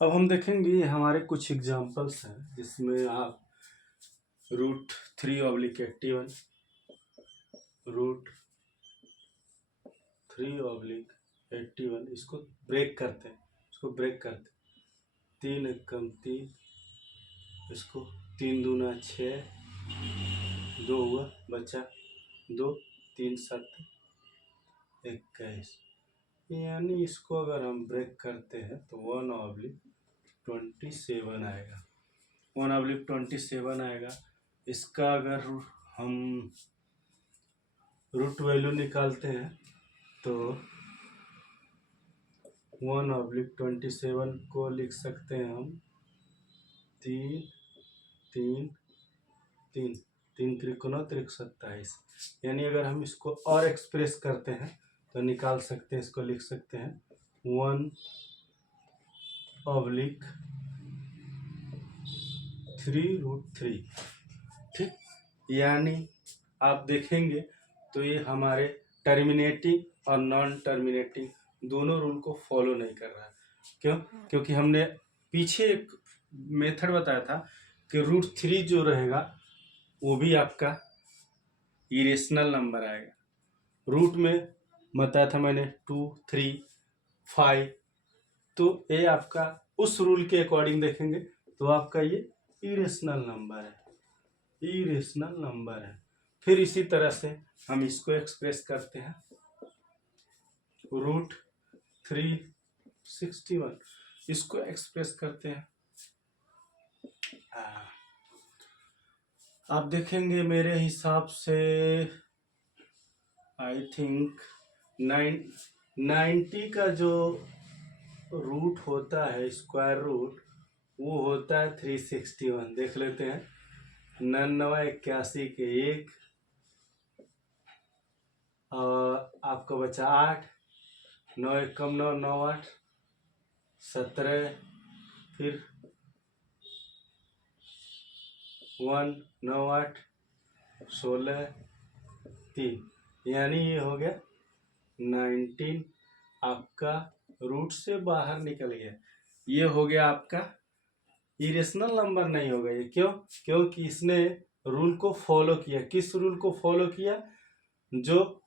अब हम देखेंगे ये हमारे कुछ एग्जांपल्स हैं जिसमें आप √3/81 √3/81 इसको ब्रेक करते हैं, 3 एकम 3, इसको 3 दूना 6, 2 हुआ बचा 2, 3 7 21, यानी इसको अगर हम ब्रेक करते हैं तो 1/27 आएगा। 1/27 आएगा। इसका अगर हम रूट वैल्यू निकालते हैं तो 1/27 को लिख सकते हैं हम 3 3 3 3 त्रिकोण 27, यानी अगर हम इसको और एक्सप्रेस करते हैं तो निकाल सकते हैं, इसको लिख सकते हैं 1/3√3। ठीक, यानी आप देखेंगे तो ये हमारे टर्मिनेटिंग और नॉन टर्मिनेटिंग दोनों रूल को फॉलो नहीं कर रहा है। क्यों? क्योंकि हमने पीछे एक मेथड बताया था कि √3 जो रहेगा वो भी आपका इरेशनल नंबर आएगा। रूट में बताया था मैंने 2 3 5, तो ये आपका उस रूल के अकॉर्डिंग देखेंगे तो आपका ये इरेशनल नंबर है, इरेशनल नंबर है। फिर इसी तरह से हम इसको एक्सप्रेस करते हैं √361, इसको एक्सप्रेस करते हैं। आप देखेंगे मेरे हिसाब से आई थिंक 90 का जो रूट होता है, स्क्वायर रूट, वो होता है 361। देख लेते हैं 99 81 के 1 और आपका बचा 8, 9 एकम 9 9 8 17, फिर 1 9 8 16 3, यानी ये हो गया 19। आपका रूट से बाहर निकल गया, ये हो गया आपका इरेशनल नंबर नहीं होगा ये। क्यों? क्योंकि इसने रूल को फॉलो किया। किस रूल को फॉलो किया? जो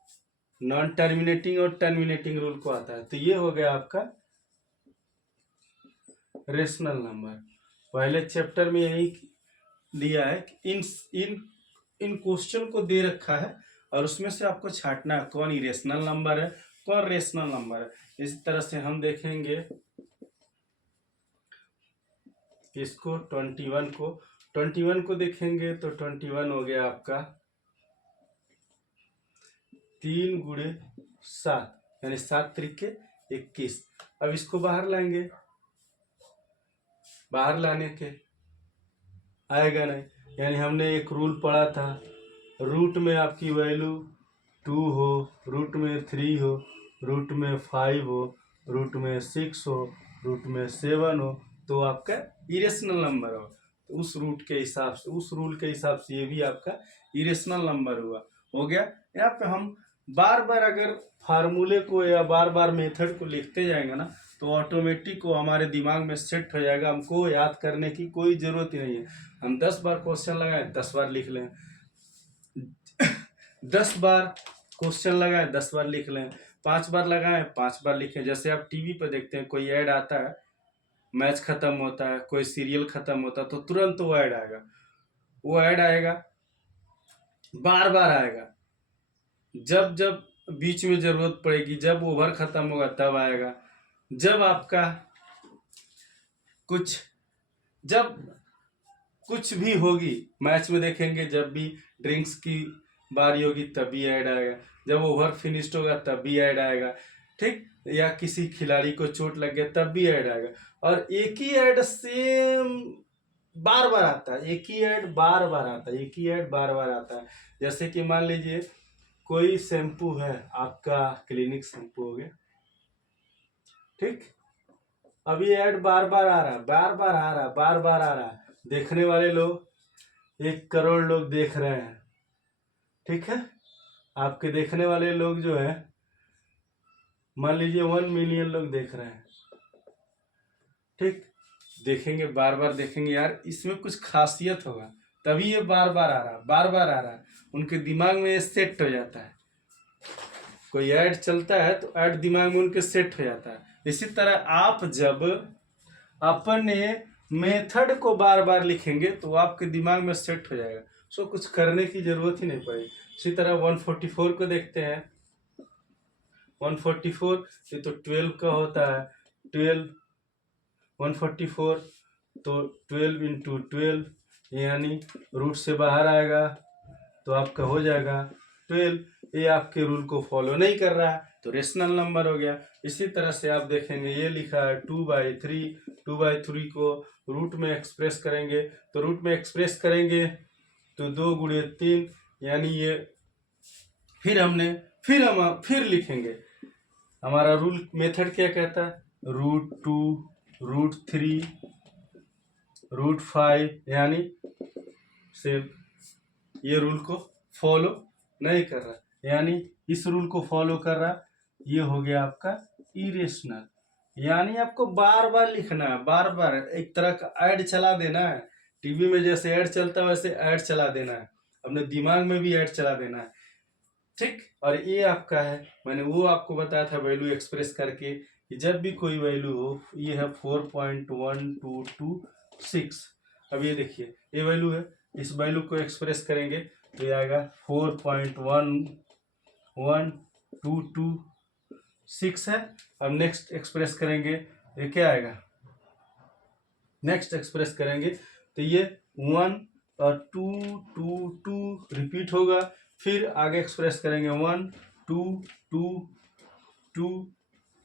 नॉन टर्मिनेटिंग और टर्मिनेटिंग रूल को आता है। तो ये हो गया आपका रेशनल नंबर। पहले चैप्टर में यही दिया है कि इन क्वेश्चन को दे रखा है और उसमें से आपको छांटना है कौन इरेशनल नंबर है, कौन रेशनल नंबर है। इस तरह से हम देखेंगे इसको 21 को देखेंगे तो 21 हो गया आपका 3 × 7, यानी 7 त्रिके 21। अब इसको बाहर लाएंगे, बाहर लाने के आएगा नहीं, यानी हमने एक रूल पढ़ा था, रूट में आपकी वैल्यू 2 हो, रूट में 3 हो, रूट में 5 हो, रूट में 6 हो, रूट में 7 हो, तो आपका इरेशनल नंबर हो। तो उस रूट के हिसाब से, उस रूल के हिसाब से ये भी आपका इरेशनल नंबर हुआ, हो गया। यहाँ पे हम बार बार अगर फार्मूले को या बार बार मेथड को लिखते जाएंगे ना तो ऑटोमेटिक वो हमारे दिमाग में सेट हो जाएगा, हमको याद करने की कोई ज़रूरत ही नहीं है। हम 10 बार क्वेश्चन लगाएं 10 बार लिख लें, 10 बार क्वेश्चन लगाएं 10 बार लिख लें, 5 बार लगाएं 5 बार लिखें। जैसे आप टीवी पे देखते हैं कोई ऐड आता है, मैच खत्म होता है, कोई सीरियल खत्म होता है तो तुरंत वो ऐड आएगा, वो ऐड आएगा, बार बार आएगा। जब जब बीच में जरूरत पड़ेगी, जब ओवर खत्म होगा तब आएगा, जब आपका जब कुछ भी होगी मैच में देखेंगे, जब भी ड्रिंक्स की बारी होगी तब भी ऐड आएगा, जब ओवर फिनिश्ड होगा तब भी ऐड आएगा, ठीक, या किसी खिलाड़ी को चोट लग गया तब भी ऐड आएगा। और एक ही ऐड सेम बार बार आता है, एक ही ऐड बार बार आता है, एक ही ऐड बार बार आता है। जैसे कि मान लीजिए कोई शैम्पू है, आपका क्लिनिक शैम्पू हो गया, ठीक, अब ये ऐड बार बार आ रहा है, बार बार आ रहा है, बार बार आ रहा है, देखने वाले लोग 1 करोड़ लोग देख रहे हैं, ठीक है। आपके देखने वाले लोग जो है मान लीजिए 1 मिलियन लोग देख रहे हैं, ठीक। देखेंगे, बार बार देखेंगे यार इसमें कुछ खासियत होगा, तभी ये बार बार आ रहा, बार बार आ रहा, उनके दिमाग में ये सेट हो जाता है। कोई ऐड चलता है तो ऐड दिमाग में उनके सेट हो जाता है। इसी तरह आप जब अपने मेथड को बार बार लिखेंगे तो आपके दिमाग में सेट हो जाएगा, सो कुछ करने की जरूरत ही नहीं पड़ेगी। इसी तरह 144 को देखते हैं। 144 ये तो 12 का होता है, 12 144 तो 12 इंटू 12 यानी रूट से बाहर आएगा तो आपका हो जाएगा 12। ये आपके रूल को फॉलो नहीं कर रहा है तो रेशनल नंबर हो गया। इसी तरह से आप देखेंगे ये लिखा है 2/3, 2/3 को रूट में एक्सप्रेस करेंगे तो रूट में एक्सप्रेस करेंगे तो 2 गुणे 3 यानी ये फिर हम फिर लिखेंगे। हमारा रूल मेथड क्या कहता है, √2, √3, √5 यानी से ये रूल को फॉलो नहीं कर रहा, यानी इस रूल को फॉलो कर रहा, ये हो गया आपका इरेशनल। यानी आपको बार बार लिखना है, बार बार एक तरह का ऐड चला देना है। टीवी में जैसे ऐड चलता है वैसे ऐड चला देना है, अपने दिमाग में भी ऐड चला देना है, ठीक। और ये आपका है, मैंने वो आपको बताया था वैल्यू एक्सप्रेस करके कि जब भी कोई वैल्यू हो, ये है 4.1226। अब ये देखिए ये वैल्यू है, इस वैल्यू को एक्सप्रेस करेंगे तो ये आएगा 4.11226 है। अब नेक्स्ट एक्सप्रेस करेंगे ये क्या आएगा, नेक्स्ट एक्सप्रेस करेंगे तो ये 1 और 2 2 2 रिपीट होगा, फिर आगे एक्सप्रेस करेंगे 1 2 2 2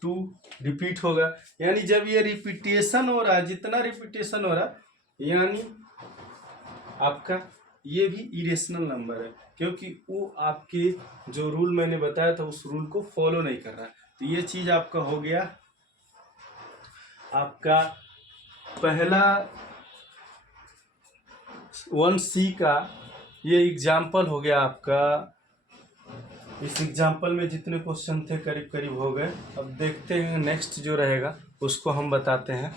2 रिपीट होगा। यानी जब ये रिपीटेशन हो रहा है, जितना रिपीटेशन हो रहा है, यानी आपका ये भी इरेशनल नंबर है, क्योंकि वो आपके जो रूल मैंने बताया था उस रूल को फॉलो नहीं कर रहा। तो ये चीज आपका हो गया, आपका पहला 1C का ये एग्जाम्पल हो गया आपका। इस एग्जाम्पल में जितने क्वेश्चन थे करीब करीब हो गए। अब देखते हैं नेक्स्ट जो रहेगा उसको हम बताते हैं।